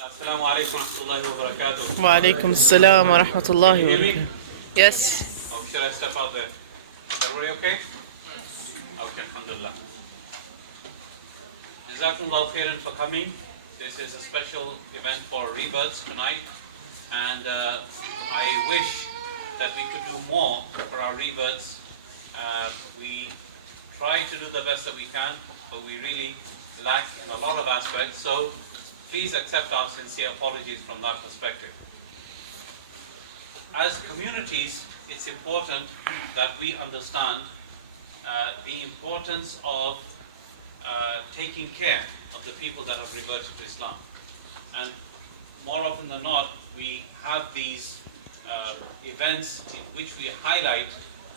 Assalamu alaikum wa rahmatullahi wa barakatuh. Wa alaikum assalam wa rahmatullahi wa barakatuh. Yes. Oh, should I step out there? Is everybody okay? Okay, alhamdulillah. Jazakumullahu khairan for coming. This is a special event for rebirths tonight, and I wish that we could do more for our rebirths. We try to do the best that we can, but we really lack in a lot of aspects. So please accept our sincere apologies from that perspective. As communities, it's important that we understand the importance of taking care of the people that have reverted to Islam. And more often than not, we have these events in which we highlight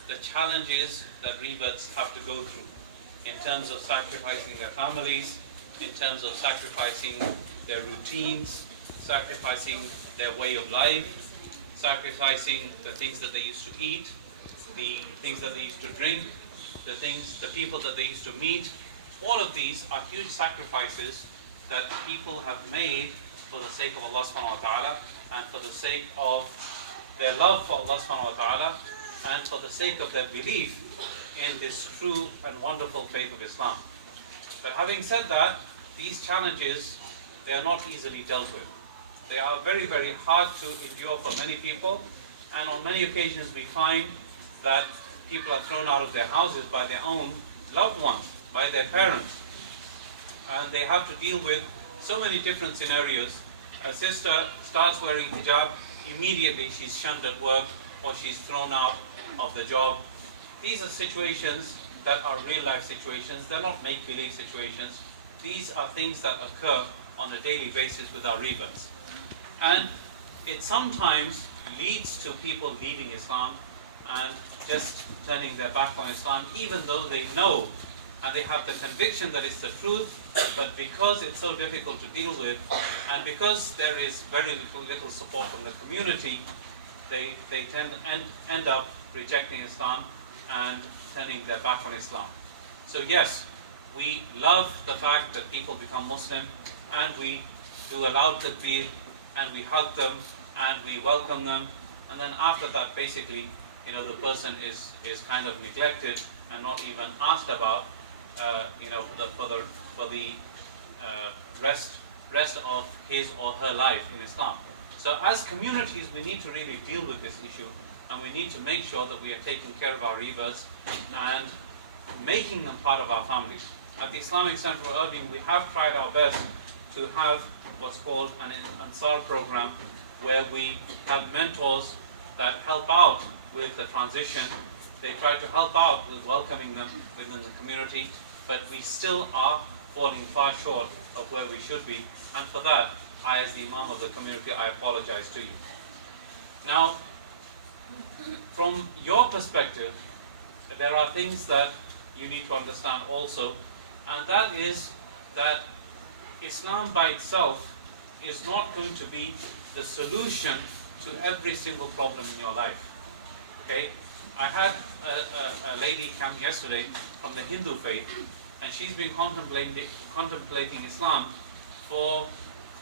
the challenges that reverts have to go through in terms of sacrificing their families, in terms of sacrificing their routines, sacrificing their way of life, sacrificing the things that they used to eat, the things that they used to drink, the people that they used to meet. All of these are huge sacrifices that people have made for the sake of Allah subhanahu wa ta'ala, and for the sake of their love for Allah subhanahu wa ta'ala, and for the sake of their belief in this true and wonderful faith of Islam. But having said that, these challenges, they are not easily dealt with. They are very, very hard to endure for many people, and on many occasions we find that people are thrown out of their houses by their own loved ones, by their parents, and they have to deal with so many different scenarios. A sister starts wearing hijab, immediately she's shunned at work, or she's thrown out of the job. These are situations that are real life situations. They're not make-believe situations. These are things that occur on a daily basis with our reverts. And it sometimes leads to people leaving Islam and just turning their back on Islam, even though they know and they have the conviction that it's the truth, but because it's so difficult to deal with, and because there is very little support from the community, they end up rejecting Islam and turning their back on Islam. So yes, we love the fact that people become Muslim, and we do a loud takbir, and we hug them, and we welcome them, and then after that, basically, the person is kind of neglected and not even asked about, for the rest of his or her life in Islam. So as communities, we need to really deal with this issue, and we need to make sure that we are taking care of our reverts and making them part of our families. At the Islamic Center for Irving, we have tried our best to have what's called an Ansar program, where we have mentors that help out with the transition. They try to help out with welcoming them within the community, but we still are falling far short of where we should be. And for that, I, as the Imam of the community, I apologize to you. Now, from your perspective, there are things that you need to understand also, and that is that Islam by itself is not going to be the solution to every single problem in your life. Okay? I had a lady come yesterday from the Hindu faith, and she's been contemplating Islam for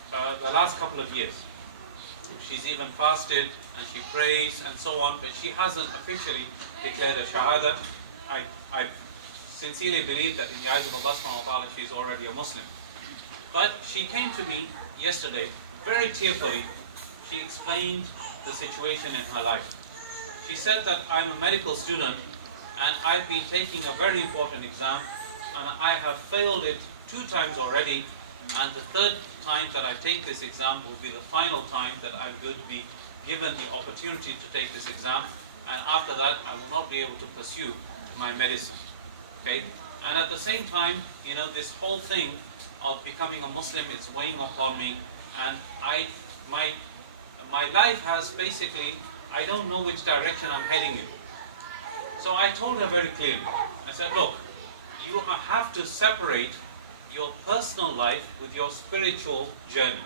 the last couple of years. She's even fasted and she prays and so on, but she hasn't officially declared a shahada. I sincerely believe that in the eyes of Allah subhanahu wa ta'ala she's already a Muslim. But she came to me yesterday, very tearfully. She explained the situation in her life. She said that I'm a medical student and I've been taking a very important exam, and I have failed it 2 times already, and the 3rd time that I take this exam will be the final time that I'm going to be given the opportunity to take this exam, and after that I will not be able to pursue my medicine. Okay? And at the same time, this whole thing of becoming a Muslim is weighing upon me, and my life has basically, I don't know which direction I'm heading in. So I told her very clearly, I said, look, you have to separate your personal life with your spiritual journey.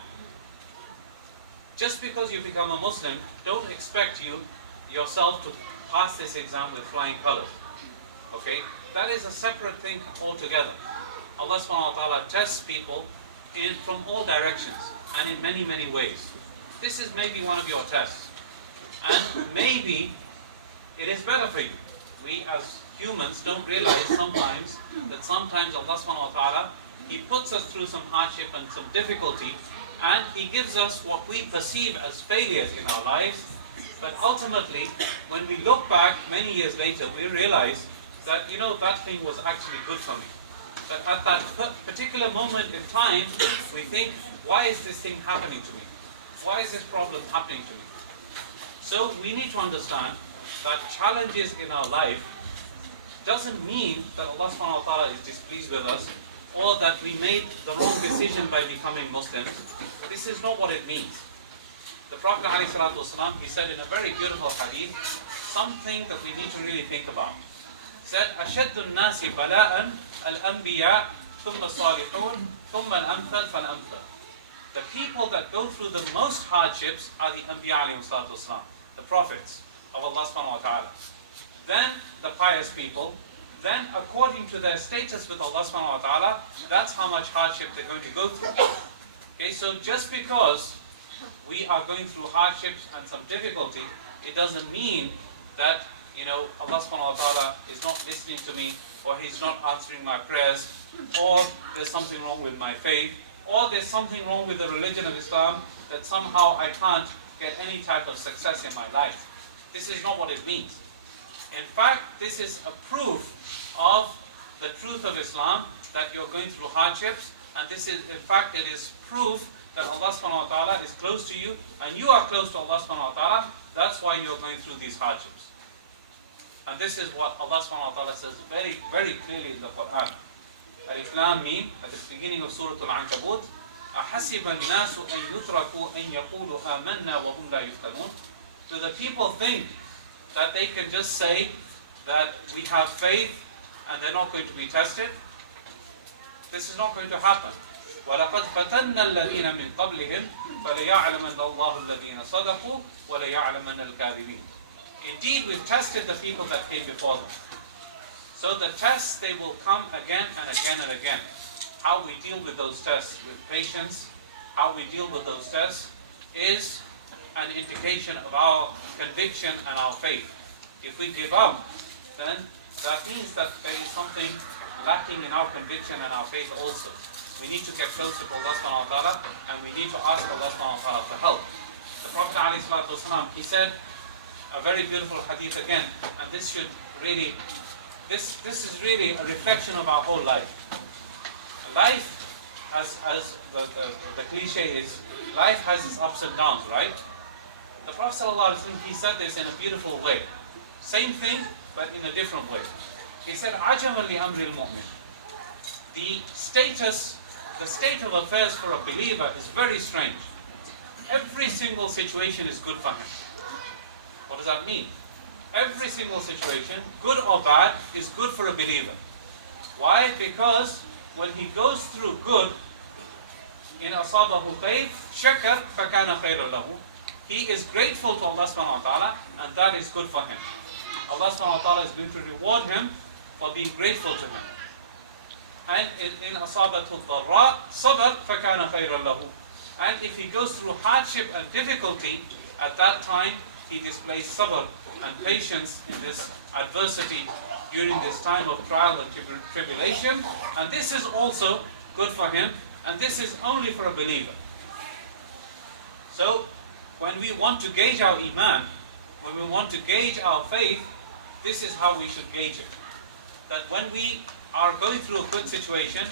Just because you become a Muslim, don't expect yourself to pass this exam with flying colors. Okay? That is a separate thing altogether. Allah subhanahu wa ta'ala tests people from all directions. and in many, many ways. This is maybe one of your tests. And maybe it is better for you. We as humans don't realize sometimes that sometimes Allah subhanahu wa ta'ala, He puts us through some hardship and some difficulty, and He gives us what we perceive as failures in our lives. But ultimately, when we look back many years later, we realize that, you know, that thing was actually good for me. But at that particular moment in time, we think, why is this thing happening to me? Why is this problem happening to me? So we need to understand that challenges in our life doesn't mean that Allah subhanahu wa ta'ala is displeased with us, or that we made the wrong decision by becoming Muslims. This is not what it means. The Prophet ﷺ, he said in a very beautiful hadith, something that we need to really think about. He said, أَشَدُّ النَّاسِ بَلَاءً الْأَنْبِيَاء ثُمَّ الصَّالِحُونَ ثُمَّ الْأَمْثَلْ فَالْأَمْثَلْ. The people that go through the most hardships are the Anbiya alayhim salatu wasalam, the prophets of Allah subhanahu wa ta'ala. Then the pious people, then according to their status with Allah subhanahu wa ta'ala, that's how much hardship they're going to go through. Okay, so just because we are going through hardships and some difficulty, it doesn't mean that, you know, Allah subhanahu wa ta'ala is not listening to me, or He's not answering my prayers, or there's something wrong with my faith, or there's something wrong with the religion of Islam, that somehow I can't get any type of success in my life. This is not what it means. In fact, this is a proof of the truth of Islam, that you're going through hardships, and this is, in fact, it is proof that Allah subhanahu wa ta'ala is close to you, and you are close to Allah subhanahu wa ta'ala. That's why you're going through these hardships. And this is what Allah subhanahu wa ta'ala says very, very clearly in the Quran. Alif Lam Mim, at the beginning of Surah Al-Ankabut, أَحَسِبَ النَّاسُ أَن يُتْرَكُوا أَن يَقُولُوا آمَنَّا وَهُمْ لَا يُفْتَنُونَ. Do the people think that they can just say that we have faith and they're not going to be tested? This is not going to happen. وَلَقَدْ فَتَنَّ الَّذِينَ مِنْ قَبْلِهِمْ فَلَيَعْلَمَنَّ اللَّهُ الَّذِينَ صَدَقُوا وَلَيَعْلَمَنَّ الْكَاذِبِينَ. Indeed, we've tested the people that came before them. So the tests, they will come again and again and again. How we deal with those tests with patience, how we deal with those tests is an indication of our conviction and our faith. If we give up, then that means that there is something lacking in our conviction and our faith also. We need to get closer to Allah subhanahu wa ta'ala, and we need to ask Allah subhanahu wa ta'ala for help. The Prophet ﷺ, he said a very beautiful hadith again, and this should really, this is really a reflection of our whole life. Life, as the cliche is, life has its ups and downs, right? The Prophet ﷺ, he said this in a beautiful way. Same thing, but in a different way. He said, عَجَبًا لِأَمْرِ الْمُؤْمِنِ. The state of affairs for a believer is very strange. Every single situation is good for him. What does that mean? Every single situation, good or bad, is good for a believer. Why? Because when he goes through good, in أَصَابَهُ خَيْرٌ شَكَرَ فَكَانَ خَيْرًا لَهُ. He is grateful to Allah subhanahu wa ta'ala, and that is good for him. Allah subhanahu wa ta'ala is going to reward him for being grateful to him. And in أَصَابَتُ الضَّرَّاء صَبَرْ فَكَانَ خَيْرًا لَهُ. And if he goes through hardship and difficulty, at that time he displays sabr and patience in this adversity during this time of trial and tribulation. And this is also good for him, and this is only for a believer. So when we want to gauge our iman, when we want to gauge our faith, this is how we should gauge it. That when we are going through a good situation,